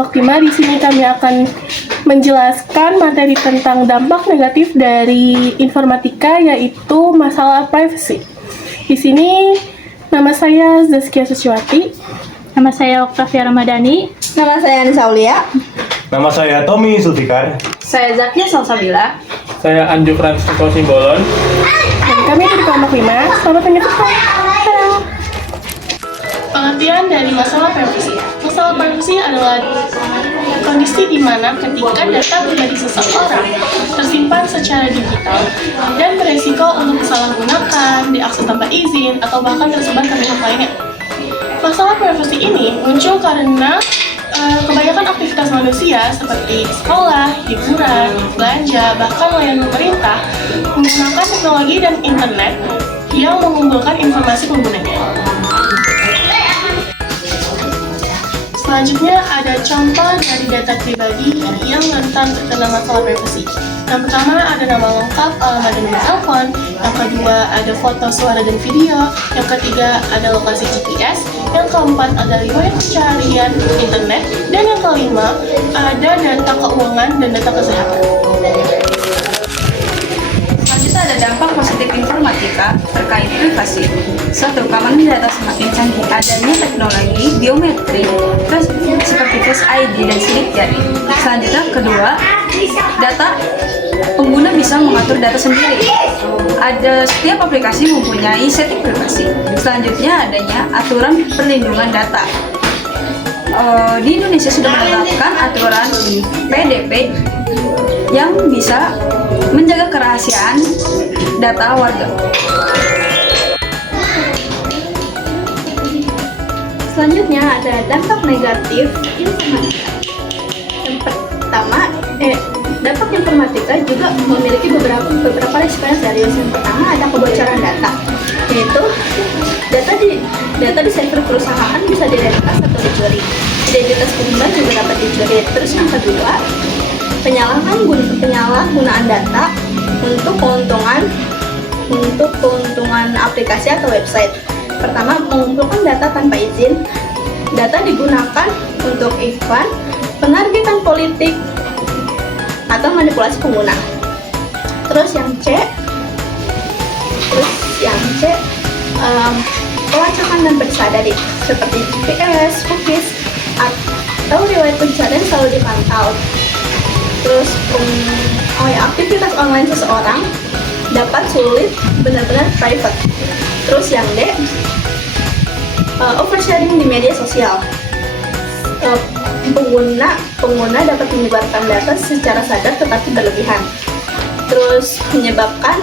kelompok 5. Di sini kami akan menjelaskan materi tentang dampak negatif dari informatika, yaitu masalah privacy. Di sini nama saya Zaskia Suciwati. Nama saya Oktavia Ramadhani. Nama saya Anissa Aulia. Nama saya Tommy Zulfikar. Saya Zakia Salsabila. Saya Anjuk Francisco Simbolon. Dan kami dari kelompok 5. Selamat menyaksikan. Pengertian dari masalah privacy. Masalah privacy adalah kondisi di mana ketika data pribadi seseorang tersimpan secara digital dan beresiko untuk disalahgunakan, diakses tanpa izin, atau bahkan tersebar ke pihak lainnya. Masalah privacy ini muncul karena kebanyakan aktivitas manusia seperti sekolah, hiburan, belanja, bahkan layanan pemerintah menggunakan teknologi dan internet yang mengumpulkan informasi penggunanya. Selanjutnya ada contoh dari data pribadi yang rentan terkena masalah privacy. Yang pertama ada nama lengkap, alamat dan nomor telepon. Yang kedua ada foto, suara, dan video. Yang ketiga ada lokasi GPS. Yang keempat ada riwayat pencarian internet. Dan yang kelima ada data keuangan dan data kesehatan. Selanjutnya ada dampak positif informatika terkait privasi. Satu, keamanan data semakin canggih, adanya teknologi biometrik, terus seperti Face ID dan sidik jari. Selanjutnya, kedua, data pengguna bisa mengatur data sendiri. Setiap aplikasi mempunyai setting privasi. Selanjutnya, adanya aturan perlindungan data. Di Indonesia sudah menetapkan aturan PDP yang bisa menjaga kerahasiaan data warga. Selanjutnya ada dampak negatif informatika. Yang pertama, dampak informatika juga memiliki beberapa risiko yang serius. Yang pertama ada kebocoran data, yaitu data di server perusahaan bisa diretas atau dicuri. Identitas pengguna juga dapat dicuri. Terus yang kedua, penyalahgunaan data untuk keuntungan aplikasi atau website. Pertama, mengumpulkan data tanpa izin. Data digunakan untuk iklan, penargetan politik, atau manipulasi pengguna. Terus yang C, pelacakan dan disadari seperti GPS, cookies, atau riwayat pencarian selalu dipantau. Terus aktivitas online seseorang dapat sulit benar-benar private. Terus yang D, oversharing di media sosial. Pengguna dapat menyebarkan data secara sadar tetapi berlebihan. Terus menyebabkan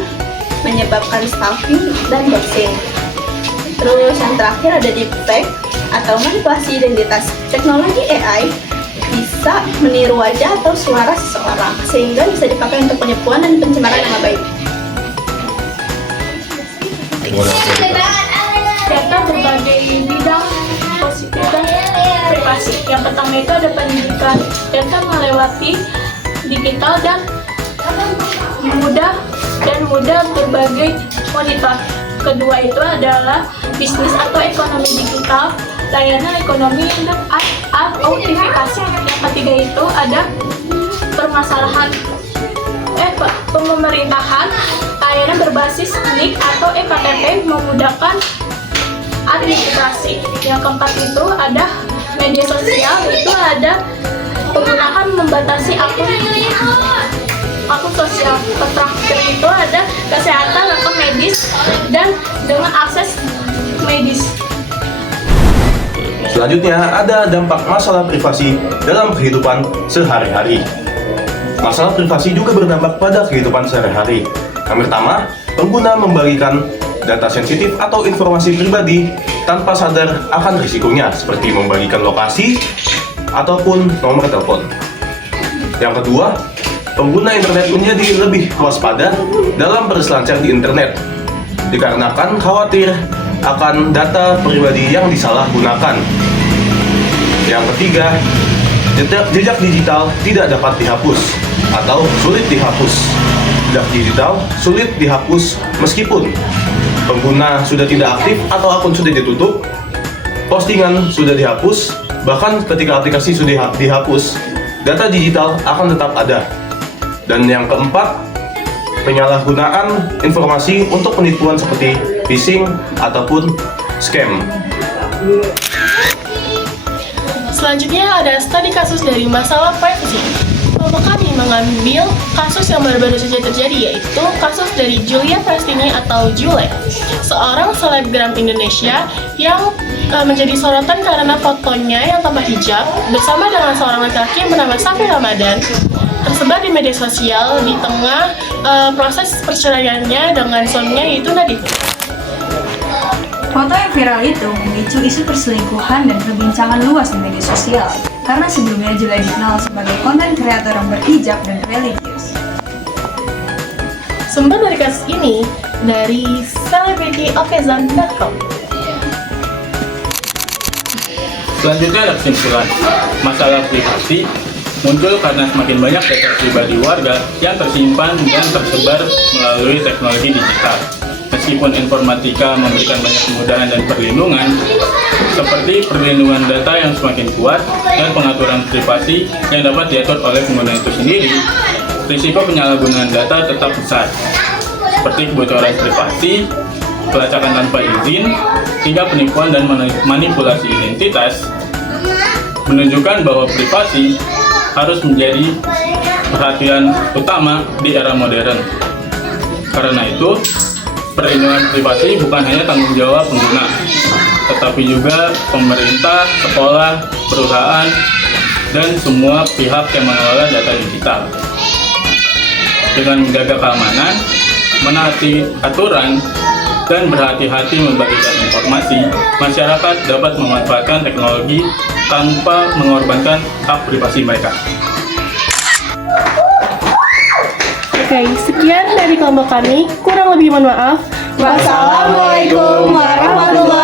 stalking dan doxing. Terus yang terakhir ada deepfake atau manipulasi identitas. Teknologi AI bisa meniru wajah atau suara seseorang sehingga bisa dipakai untuk penipuan dan pencemaran nama baik. Data berbagai bidang positif dan privasi. Yang pertama itu ada pendidikan. Data melewati digital dan mudah berbagai monitor. Kedua itu adalah bisnis atau ekonomi digital, layanan ekonomi dan autentifikasi. Yang ketiga itu ada permasalahan pemerintahan, layanan berbasis NIK atau eKTP memudahkan administrasi. Yang keempat itu ada media sosial, itu ada penggunaan membatasi akun sosial. Terakhir itu ada kesehatan atau medis dan dengan akses medis. Selanjutnya ada dampak masalah privasi dalam kehidupan sehari-hari. Masalah privasi juga berdampak pada kehidupan sehari-hari. Yang pertama, pengguna membagikan data sensitif atau informasi pribadi tanpa sadar akan risikonya, seperti membagikan lokasi ataupun nomor telepon. Yang kedua, pengguna internet menjadi lebih waspada dalam berselancar di internet, dikarenakan khawatir akan data pribadi yang disalahgunakan. Yang ketiga, jejak digital tidak dapat dihapus atau sulit dihapus. Jejak digital sulit dihapus meskipun pengguna sudah tidak aktif atau akun sudah ditutup, postingan sudah dihapus, Bahkan ketika aplikasi sudah dihapus, data digital akan tetap ada. Dan yang keempat, penyalahgunaan informasi untuk penipuan seperti phishing ataupun scam. Selanjutnya ada studi kasus dari masalah privacy. Kelompok kami mengambil kasus yang baru-baru saja terjadi, yaitu kasus dari Julia Prestini atau Jule, seorang selebgram Indonesia yang menjadi sorotan karena fotonya yang tanpa hijab bersama dengan seorang laki-laki bernama Safi Ramadan tersebar di media sosial di tengah proses perceraiannya dengan suaminya yaitu Nadif. Foto yang viral itu memicu isu perselingkuhan dan perbincangan luas di media sosial karena sebelumnya Julia dikenal sebagai konten kreator yang berhijab dan religius. Sumber dari kasus ini dari celebrityofezan.com. Selanjutnya ada kesimpulan. Masalah privasi muncul karena semakin banyak data pribadi warga yang tersimpan dan tersebar melalui teknologi digital. Meskipun informatika memberikan banyak kemudahan dan perlindungan, seperti perlindungan data yang semakin kuat dan pengaturan privasi yang dapat diatur oleh pengguna itu sendiri, risiko penyalahgunaan data tetap besar, seperti kebocoran privasi, pelacakan tanpa izin, hingga penipuan dan manipulasi identitas, menunjukkan bahwa privasi harus menjadi perhatian utama di era modern. Karena itu, perlindungan privasi bukan hanya tanggung jawab pengguna, tetapi juga pemerintah, sekolah, perusahaan, dan semua pihak yang mengelola data digital. Dengan menjaga keamanan, menaati aturan, dan berhati-hati membagikan informasi, masyarakat dapat memanfaatkan teknologi tanpa mengorbankan hak privasi mereka. Oke, sekian dari kelompok kami. Kurang lebih mohon maaf. Wassalamualaikum warahmatullahi